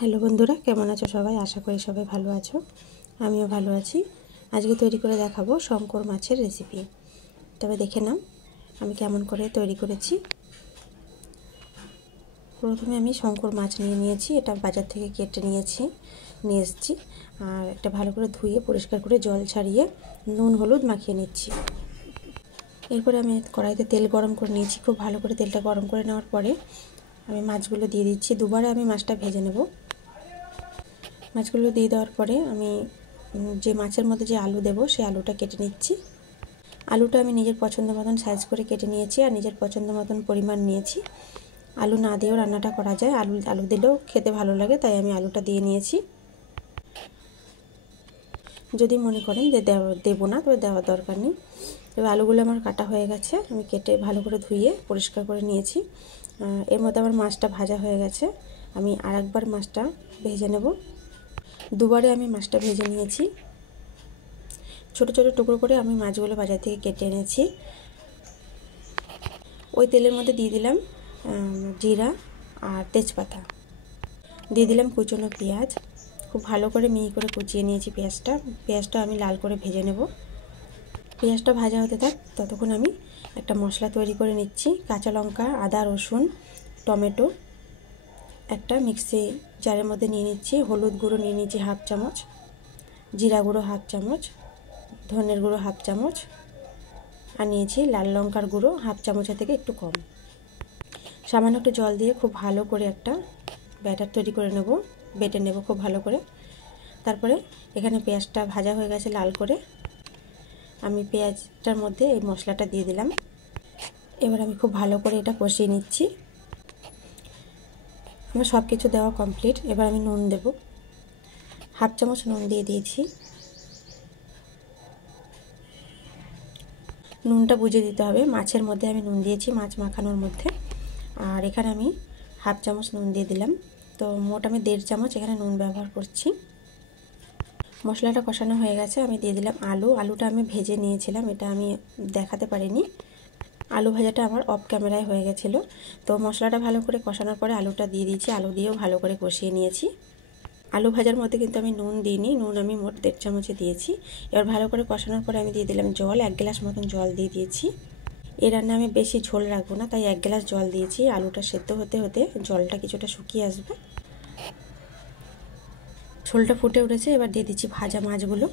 Hello বন্ধুরা, কেমন আছো সবাই? আশা করি সবাই ভালো আছো। আমিও ভালো আছি। আজকে তৈরি করে দেখাবো শঙ্কর মাছের রেসিপি। তবে দেখে নাও আমি কেমন করে তৈরি করেছি। প্রথমে আমি শঙ্কর মাছ নিয়েছি। এটা বাজার থেকে কেটে নিয়ে এসেছি। আর এটা ভালো করে ধুয়ে পরিষ্কার করে জল ছাড়িয়ে নুন হলুদ মাখিয়ে নিচ্ছি। এরপরে আমি কড়াইতে তেল গরম করে নিয়েছি। খুব ভালো করে তেলটা গরম করে নেওয়ার পরে আমি মাছগুলো দিয়ে দিচ্ছি। দুবারে আমি মাছটা ভেজে নেব। মাছগুলো দিয়ে দেওয়ার পরে আমি যে মাছের মধ্যে যে আলু দেব সেই আলুটা কেটে নিচ্ছি। আলুটা আমি নিজের পছন্দ মতন সাইজ করে কেটে নিয়েছি আর নিজের পছন্দ মতন পরিমাণ নিয়েছি। আলু না দিয়েও রান্নাটা করা যায়, আলু দিলেও খেতে ভালো লাগে, তাই আমি আলুটা দিয়ে নিয়েছি। যদি মনে করেন যে দেবো না, তবে দেওয়ার দরকার নেই। তবে আলুগুলো আমার কাটা হয়ে গেছে, আমি কেটে ভালো করে ধুয়ে পরিষ্কার করে নিয়েছি। এর মধ্যে আমার মাছটা ভাজা হয়ে গেছে। আমি আরেকবার মাছটা ভেজে নেব। দুবারে আমি মাছটা ভেজে নিয়েছি। ছোট ছোট টুকরো করে আমি মাছগুলো বাজার থেকে কেটে এনেছি। ওই তেলের মধ্যে দিয়ে দিলাম জিরা আর তেজপাতা, দিয়ে দিলাম কুচনো পেঁয়াজ। খুব ভালো করে মিহি করে কুচিয়ে নিয়েছি পেঁয়াজটা আমি লাল করে ভেজে নেব। পেঁয়াজটা ভাজা হতে থাক, ততক্ষণ আমি একটা মশলা তৈরি করে নিচ্ছি। কাঁচা লঙ্কা, আদা, রসুন, টমেটো একটা মিক্সি জারের মধ্যে নিয়ে নিচ্ছি। হলুদ গুঁড়ো নিয়ে নিচ্ছি হাফ চামচ, জিরা গুঁড়ো হাফ চামচ, ধনের গুঁড়ো হাফ চামচ, আর নিয়েছি লাল লঙ্কার গুঁড়ো হাফ চামচের থেকে একটু কম। সামান্য একটু জল দিয়ে খুব ভালো করে একটা ব্যাটার তৈরি করে নেব, বেটে নেব খুব ভালো করে। তারপরে এখানে পেঁয়াজটা ভাজা হয়ে গেছে লাল করে, আমি পেঁয়াজটার মধ্যে এই মশলাটা দিয়ে দিলাম। এবার আমি খুব ভালো করে এটা কষিয়ে নিচ্ছি। আমার সব কিছু দেওয়া কমপ্লিট। এবার আমি নুন দেব, হাফ চামচ নুন দিয়ে দিয়েছি। নুনটা বুঝে দিতে হবে। মাছের মধ্যে আমি নুন দিয়েছি, মাছ মাখানোর মধ্যে। আর এখানে আমি হাফ চামচ নুন দিয়ে দিলাম। তো মোট আমি 1.5 চামচ এখানে নুন ব্যবহার করছি। মশলাটা কষানো হয়ে গেছে, আমি দিয়ে দিলাম আলুটা আমি ভেজে নিয়েছিলাম, এটা আমি দেখাতে পারিনি। আলু ভাজাটা আমার অফ ক্যামেরায় হয়ে গেছিলো। তো মশলাটা ভালো করে কষানোর পরে আলুটা দিয়ে দিয়েছি। আলু দিয়েও ভালো করে কষিয়ে নিয়েছি। আলু ভাজার মধ্যে কিন্তু আমি নুন দিইনি, নুন আমি মোট 1.5 চামচে দিয়েছি। এবার ভালো করে কষানোর পরে আমি দিয়ে দিলাম জল, 1 গ্লাস মতন জল দিয়ে দিয়েছি। এই রান্না আমি বেশি ঝোল রাখবো না, তাই 1 গ্লাস জল দিয়েছি। আলুটা সেদ্ধ হতে হতে জলটা কিছুটা শুকিয়ে আসবে। ঝোলটা ফুটে উঠেছে, এবার দিয়ে দিচ্ছি ভাজা মাছগুলো।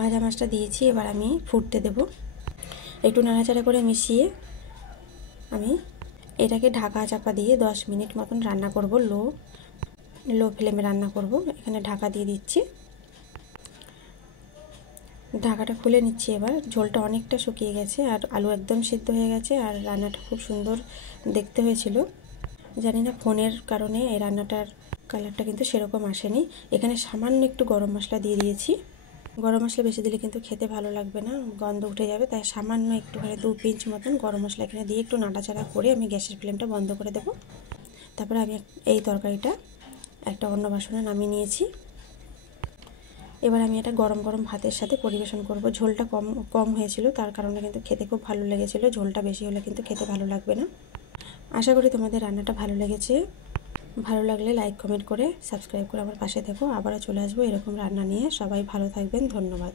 ভাজা মাছটা দিয়েছি, এবার আমি ফুটতে দেব। একটু নাড়াচাড়া করে মিশিয়ে আমি এটাকে ঢাকা চাপা দিয়ে 10 মিনিট মতন রান্না করব। লো ফ্লেমে রান্না করব। এখানে ঢাকা দিয়ে দিচ্ছি। ঢাকাটা খুলে নিচ্ছি। এবার ঝোলটা অনেকটা শুকিয়ে গেছে আর আলু একদম সিদ্ধ হয়ে গেছে আর রান্নাটা খুব সুন্দর দেখতে হয়েছিল। জানি না ফোনের কারণে এই রান্নাটার কালারটা কিন্তু সেরকম আসেনি। এখানে সামান্য একটু গরম মশলা দিয়ে দিয়েছি। গরম মশলা বেশি দিলে কিন্তু খেতে ভালো লাগবে না, গন্ধ উঠে যাবে, তাই সামান্য একটুখানি 2 পিঞ্চ মতন গরম মশলা এখানে দিয়ে একটু নাড়াচাড়া করে আমি গ্যাসের ফ্লেমটা বন্ধ করে দেব। তারপরে আমি এই তরকারিটা একটা অন্য বাসনে নামিয়ে নিয়েছি। এবার আমি এটা গরম গরম ভাতের সাথে পরিবেশন করব। ঝোলটা কম হয়েছিল, তার কারণে কিন্তু খেতে খুব ভালো লেগেছিল। ঝোলটা বেশি হলে কিন্তু খেতে ভালো লাগবে না। আশা করি তোমাদের রান্নাটা ভালো লেগেছে। ভালো লাগলে লাইক কমেন্ট করে সাবস্ক্রাইব করে আমার পাশে থেকো। আবারও চলে আসবো এরকম রান্না নিয়ে। সবাই ভালো থাকবেন। ধন্যবাদ।